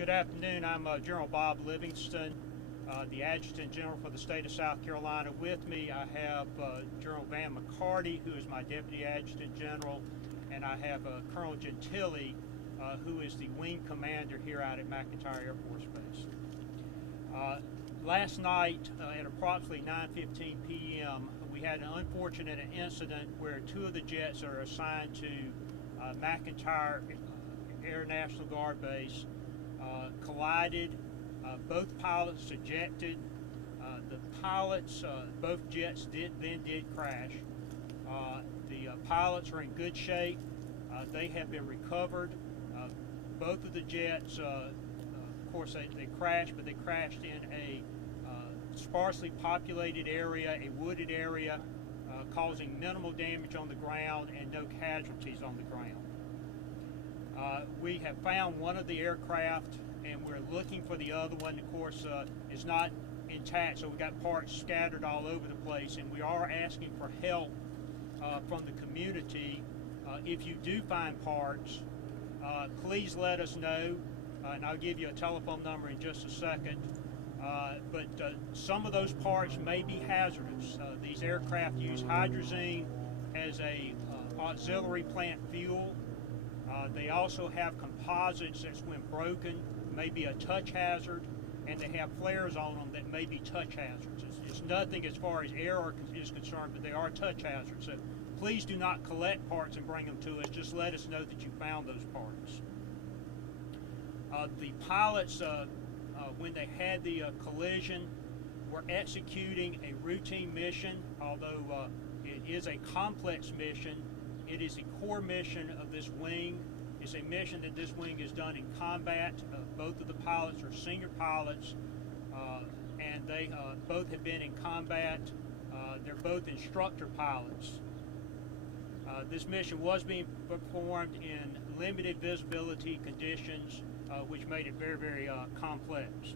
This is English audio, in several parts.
Good afternoon. I'm General Bob Livingston, the Adjutant General for the state of South Carolina. With me, I have General Van McCarty, who is my Deputy Adjutant General, and I have Colonel Gentili, who is the Wing Commander here out at McEntire Air Force Base. Last night, at approximately 9:15 p.m., we had an unfortunate incident where two of the jets that are assigned to McEntire Air National Guard Base collided. Both pilots ejected. The pilots, both jets did crash. The pilots are in good shape. They have been recovered. Both of the jets, of course, they crashed, but they crashed in a sparsely populated area, a wooded area, causing minimal damage on the ground and no casualties on the ground. We have found one of the aircraft, and we're looking for the other one. Of course, it's not intact, so we've got parts scattered all over the place, and we are asking for help from the community. If you do find parts, please let us know, and I'll give you a telephone number in just a second. But some of those parts may be hazardous. These aircraft use hydrazine as a auxiliary plant fuel. They also have composites that's, when broken, may be a touch hazard, and they have flares on them that may be touch hazards. It's nothing as far as air is concerned, but they are touch hazards. So please do not collect parts and bring them to us. Just let us know that you found those parts. The pilots, when they had the collision, were executing a routine mission. Although it is a complex mission, it is the core mission of this wing. It's a mission that this wing has done in combat. Both of the pilots are senior pilots, and they both have been in combat. They're both instructor pilots. This mission was being performed in limited visibility conditions, which made it very, very complex.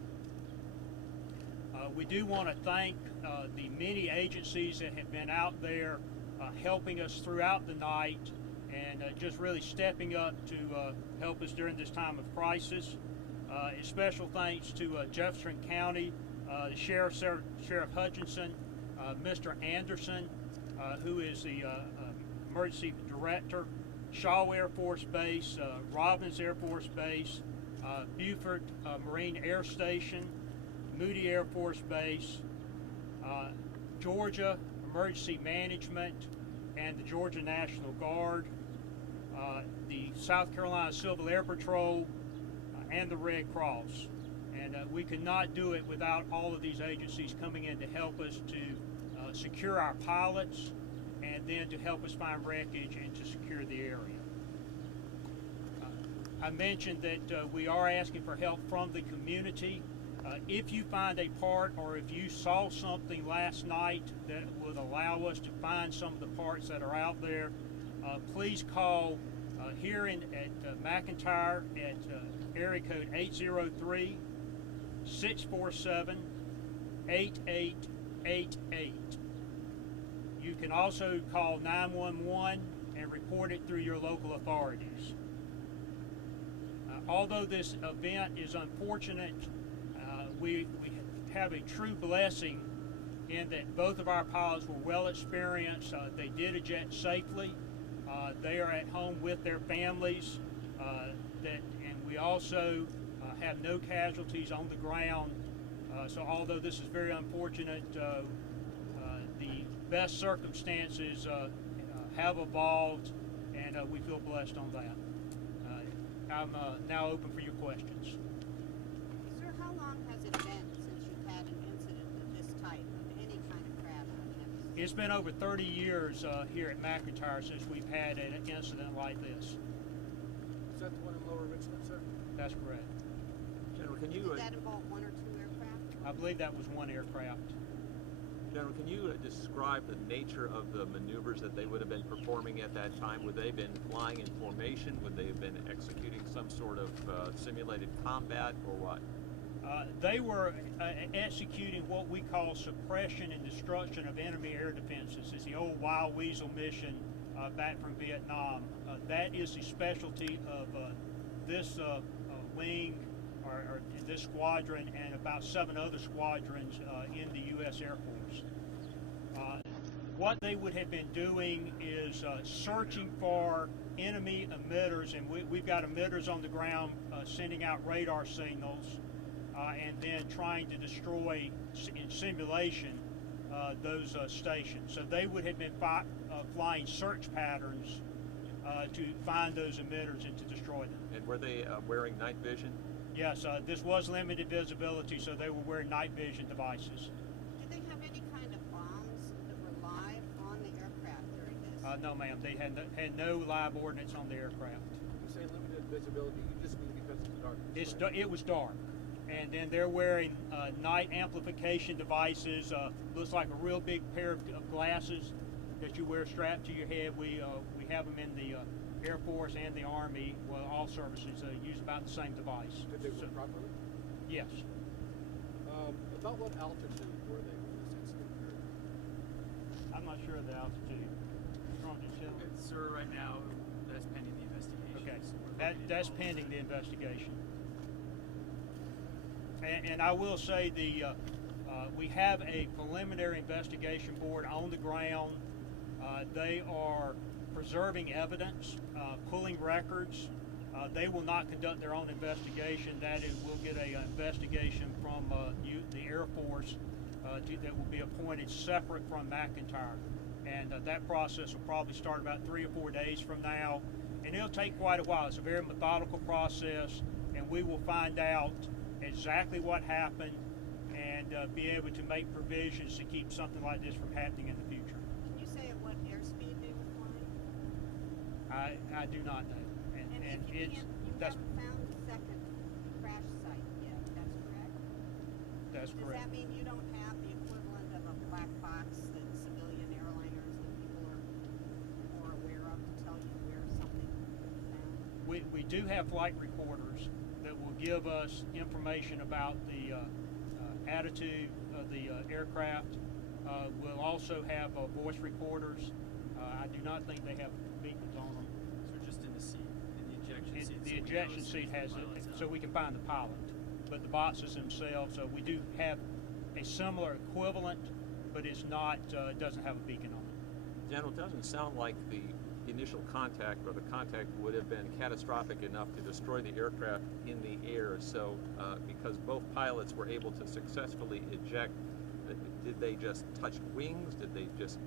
We do want to thank the many agencies that have been out there helping us throughout the night and just really stepping up to help us during this time of crisis. A special thanks to Jefferson County, the Sheriff Hutchinson, Mr. Anderson, who is the Emergency Director, Shaw Air Force Base, Robbins Air Force Base, Beaufort Marine Air Station, Moody Air Force Base, Georgia Emergency Management, and the Georgia National Guard, the South Carolina Civil Air Patrol, and the Red Cross. And we could not do it without all of these agencies coming in to help us to secure our pilots and then to help us find wreckage and to secure the area. I mentioned that we are asking for help from the community. If you find a part or if you saw something last night that would allow us to find some of the parts that are out there, please call here at McEntire at area code 803-647-8888. You can also call 911 and report it through your local authorities. Although this event is unfortunate, we have a true blessing in that both of our pilots were well experienced. They did eject safely. They are at home with their families, and we also have no casualties on the ground. So although this is very unfortunate, the best circumstances have evolved, and we feel blessed on that. I'm now open for your questions. Sir, how long has it been since you've had an incident of this type, of any kind of crash on campus? It's been over 30 years here at McEntire since we've had an incident like this. Is that the one in Lower Richmond, sir? That's correct. General, can you... Did that involve one or two aircraft? I believe that was one aircraft. General, can you describe the nature of the maneuvers that they would have been performing at that time? Would they have been flying in formation? Would they have been executing some sort of simulated combat, or what? They were executing what we call suppression and destruction of enemy air defenses. It's the old Wild Weasel mission back from Vietnam. That is the specialty of this wing, or this squadron and about 7 other squadrons in the U.S. Air Force. What they would have been doing is searching for enemy emitters, and we've got emitters on the ground sending out radar signals, and then trying to destroy in simulation those stations. So they would have been flying search patterns to find those emitters and to destroy them. And were they wearing night vision? Yes, this was limited visibility, so they were wearing night vision devices. Did they have any kind of bombs that were live on the aircraft during this? No, ma'am. They had no live ordnance on the aircraft. You say limited visibility, you just mean because it's dark. It was dark. And then they're wearing night amplification devices. Looks like a real big pair of glasses that you wear strapped to your head. We have them in the Air Force and the Army. Well, all services use about the same device. Did they work properly? Yes. About what altitude were they when this incident occurred? I'm not sure of the altitude. Sir, right now, that's pending the investigation. Okay, So we're looking at that's all pending the those. investigation. And I will say we have a preliminary investigation board on the ground. They are preserving evidence, pulling records. They will not conduct their own investigation. That is, we'll get an investigation from the Air Force that will be appointed separate from McEntire. And that process will probably start about 3 or 4 days from now. And it'll take quite a while. It's a very methodical process, and we will find out exactly what happened and be able to make provisions to keep something like this from happening in the future. Can you say at what airspeed they were flying? I do not know. And if you haven't found the second crash site yet, that's correct? That's Does correct. that mean you don't have the equivalent of a black box that civilian airliners that people are more aware of to tell you where something was found? We do have flight recorders that will give us information about the attitude of the aircraft. We'll also have voice recorders. I do not think they have beacons on them. So just in the seat, in the ejection seat. The so we know ejection as seat soon as has the pilot's it, out. so we can find the pilot. But the boxes themselves, we do have a similar equivalent, but it's not, doesn't have a beacon on it. General, it doesn't sound like the initial contact or the contact would have been catastrophic enough to destroy the aircraft in the air. So because both pilots were able to successfully eject, did they just touch wings? Did they just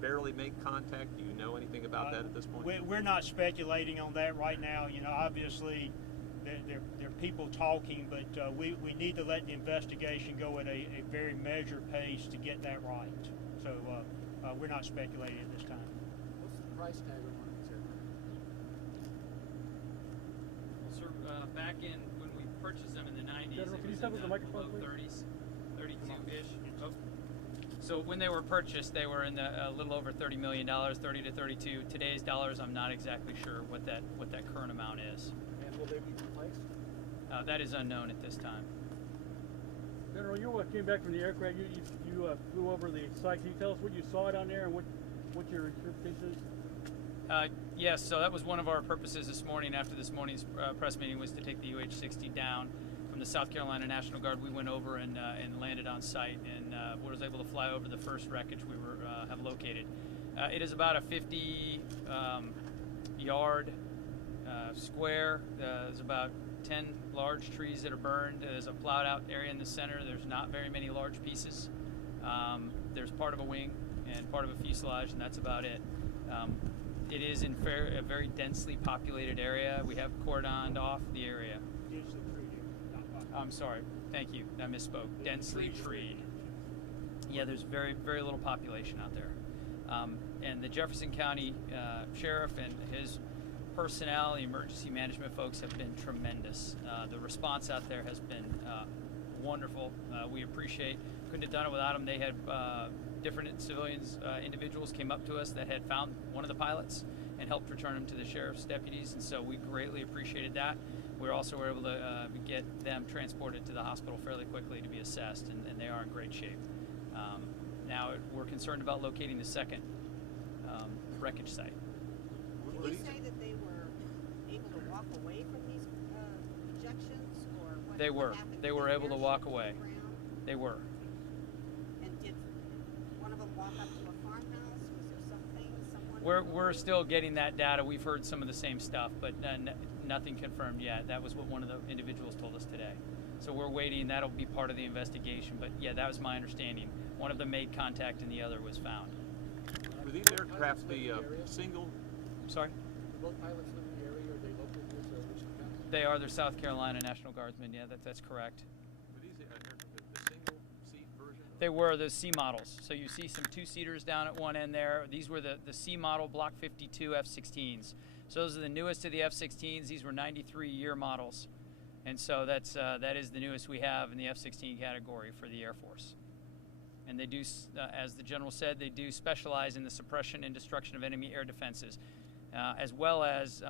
barely make contact? Do you know anything about that at this point? We're not speculating on that right now. You know, obviously there are people talking, but we need to let the investigation go at a very measured pace to get that right. So we're not speculating at this time. What's the price tag on one of these aircraft? Well, sir, back in when we purchased them in the 90s, General, it can you was step in up the microphone, low please? 30s, 32-ish. Oh. So when they were purchased, they were in the a little over $30 million, 30 to 32. Today's dollars, I'm not exactly sure what that current amount is. And will they be replaced? That is unknown at this time. General, you came back from the aircraft. You flew over the site. Can you tell us what you saw down there and what your interpretation is? Yes, so that was one of our purposes this morning after this morning's press meeting was to take the UH-60 down from the South Carolina National Guard. We went over and landed on site and was able to fly over the first wreckage we have located. It is about a 50 yard square. There's about 10 large trees that are burned. There's a plowed out area in the center. There's not very many large pieces. There's part of a wing and part of a fuselage, and that's about it. It is in a very densely populated area. We have cordoned off the area. I'm sorry. Thank you. I misspoke. Densely treed. Yeah, there's very, very little population out there. And the Jefferson County Sheriff and his personnel, the emergency management folks have been tremendous. The response out there has been wonderful. We appreciate. Couldn't have done it without them. They had different civilians, individuals came up to us that had found one of the pilots and helped return him to the sheriff's deputies, and so we greatly appreciated that. We also were able to get them transported to the hospital fairly quickly to be assessed, and they are in great shape. Now we're concerned about locating the second wreckage site. Did you say that they were able to walk away from these ejections, or They what were. happened They with were the able to walk parachute away. ground? They were. And did one of them walk up to a farmhouse? Was there something, someone? We're still getting that data. We've heard some of the same stuff, but nothing confirmed yet. That was what one of the individuals told us today. So we're waiting. That'll be part of the investigation. But yeah, that was my understanding. One of them made contact and the other was found. Were these aircraft the single? Sorry? Do both pilots live in the area, or are they local to this Richland County? They are. They're South Carolina National Guardsmen. Yeah, that's correct. Were these the single seat version? They were the C models. So you see some two-seaters down at one end there. These were the C model Block 52 F-16s. So those are the newest of the F-16s. These were 93-year models. And so that is the newest we have in the F-16 category for the Air Force. And they do, as the General said, they do specialize in the suppression and destruction of enemy air defenses, as well as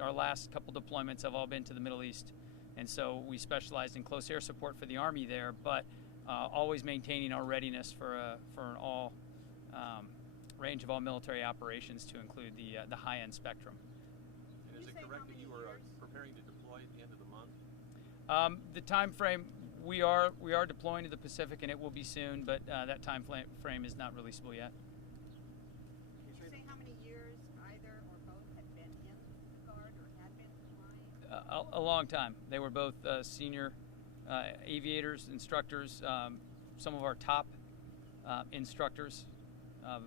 our last couple deployments have all been to the Middle East. And so we specialized in close air support for the Army there, but always maintaining our readiness for an all range of all military operations to include the high-end spectrum. And is it correct that you were preparing to deploy at the end of the month? The time frame, we are deploying to the Pacific, and it will be soon, but that time frame is not releasable yet. Did you say how many years either or both had been in the Guard or had been flying? A long time. They were both senior aviators, instructors, some of our top instructors,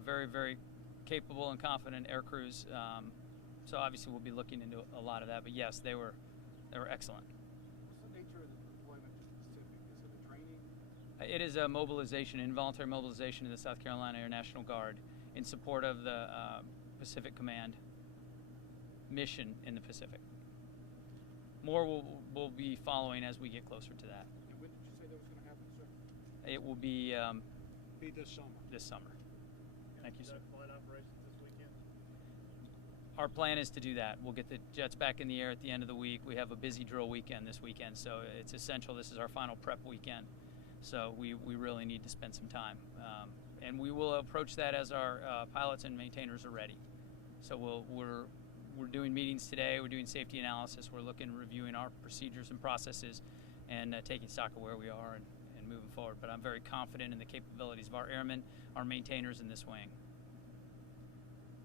very, very capable and confident air crews. So obviously we'll be looking into a lot of that, but yes, they were excellent. What's the nature of the deployment to the Pacific? Is it a training? It is a mobilization, involuntary mobilization of the South Carolina Air National Guard in support of the Pacific Command mission in the Pacific. More will be following as we get closer to that. And when did you say that was going to happen, sir? It will be Be this summer. this summer. Thank you, sir. Flight operations this weekend? Our plan is to do that. We'll get the jets back in the air at the end of the week. We have a busy drill weekend this weekend, so it's essential. This is our final prep weekend, so we really need to spend some time. And we will approach that as our pilots and maintainers are ready. So we're doing meetings today. We're doing safety analysis. We're reviewing our procedures and processes, and taking stock of where we are and moving forward. But I'm very confident in the capabilities of our airmen, our maintainers in this wing.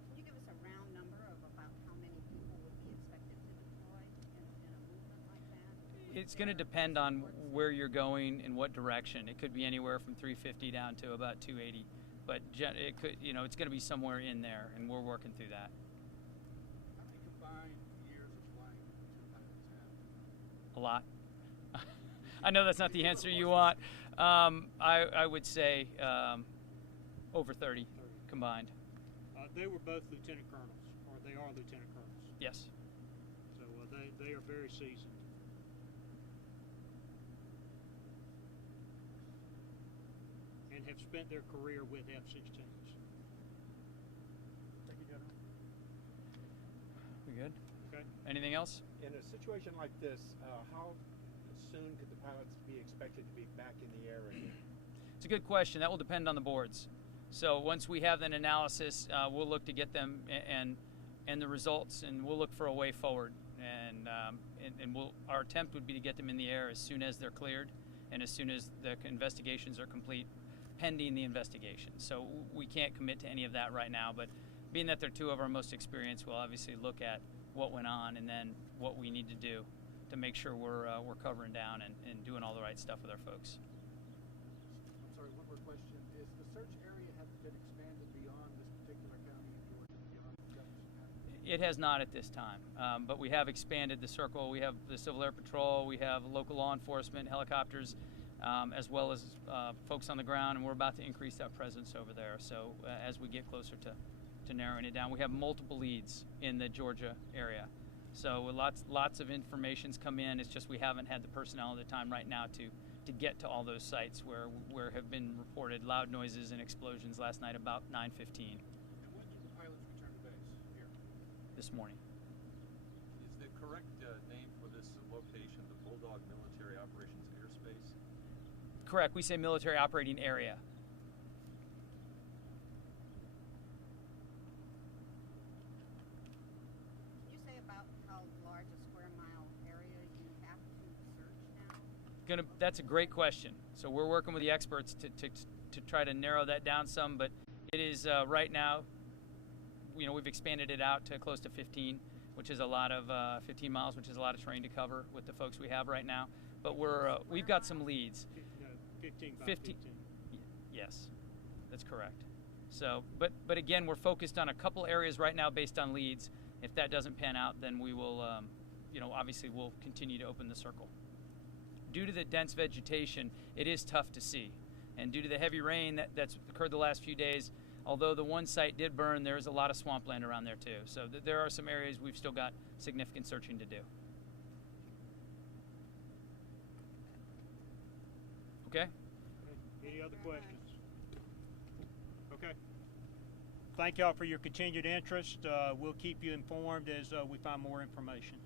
Can you give us a round number of about how many people would be expected to deploy in a movement like that? It's going to depend on where you're going in what direction. It could be anywhere from 350 down to about 280, but it could, it's going to be somewhere in there, and we're working through that. How many combined years of flying do two pilots have? A lot. I know that's not the answer you want. I would say over 30 combined. They were both lieutenant colonels, or they are lieutenant colonels. Yes. So they are very seasoned. And have spent their career with F-16s. Thank you, General. We good? Okay. Anything else? In a situation like this, how soon could the pilots be expected to be back in the air again? It's a good question. That will depend on the boards. So once we have an analysis, we'll look to get them and the results, and we'll look for a way forward. And our attempt would be to get them in the air as soon as they're cleared and as soon as the investigations are complete, pending the investigation. So we can't commit to any of that right now, but being that they're two of our most experienced, we'll obviously look at what went on and then what we need to do to make sure we're covering down and doing all the right stuff with our folks. I'm sorry, one more question. Is the search area have been expanded beyond this particular county in Georgia, beyond Jefferson County? It has not at this time, but we have expanded the circle. We have the Civil Air Patrol, we have local law enforcement, helicopters, as well as folks on the ground, and we're about to increase that presence over there. So as we get closer to narrowing it down, we have multiple leads in the Georgia area. So lots of information's come in. It's just we haven't had the personnel at the time right now to get to all those sites where have been reported loud noises and explosions last night about 9:15 And when did the pilots return to base here? this morning. Is the correct name for this location the Bulldog Military Operations Airspace? Correct. We say military operating area. Can you say about how large a square mile area you have to search now? That's a great question. So we're working with the experts to try to narrow that down some, but it is right now, we've expanded it out to close to 15, which is a lot of 15 miles, which is a lot of terrain to cover with the folks we have right now. But we've got some leads. 15 by 15. Yes, that's correct. So, but again, we're focused on a couple areas right now based on leads. If that doesn't pan out, then we will, obviously we'll continue to open the circle. Due to the dense vegetation, it is tough to see. And due to the heavy rain that's occurred the last few days, although the one site did burn, there's a lot of swampland around there too. So there are some areas we've still got significant searching to do. Okay? Any other questions? Okay. Thank y'all for your continued interest. We'll keep you informed as we find more information.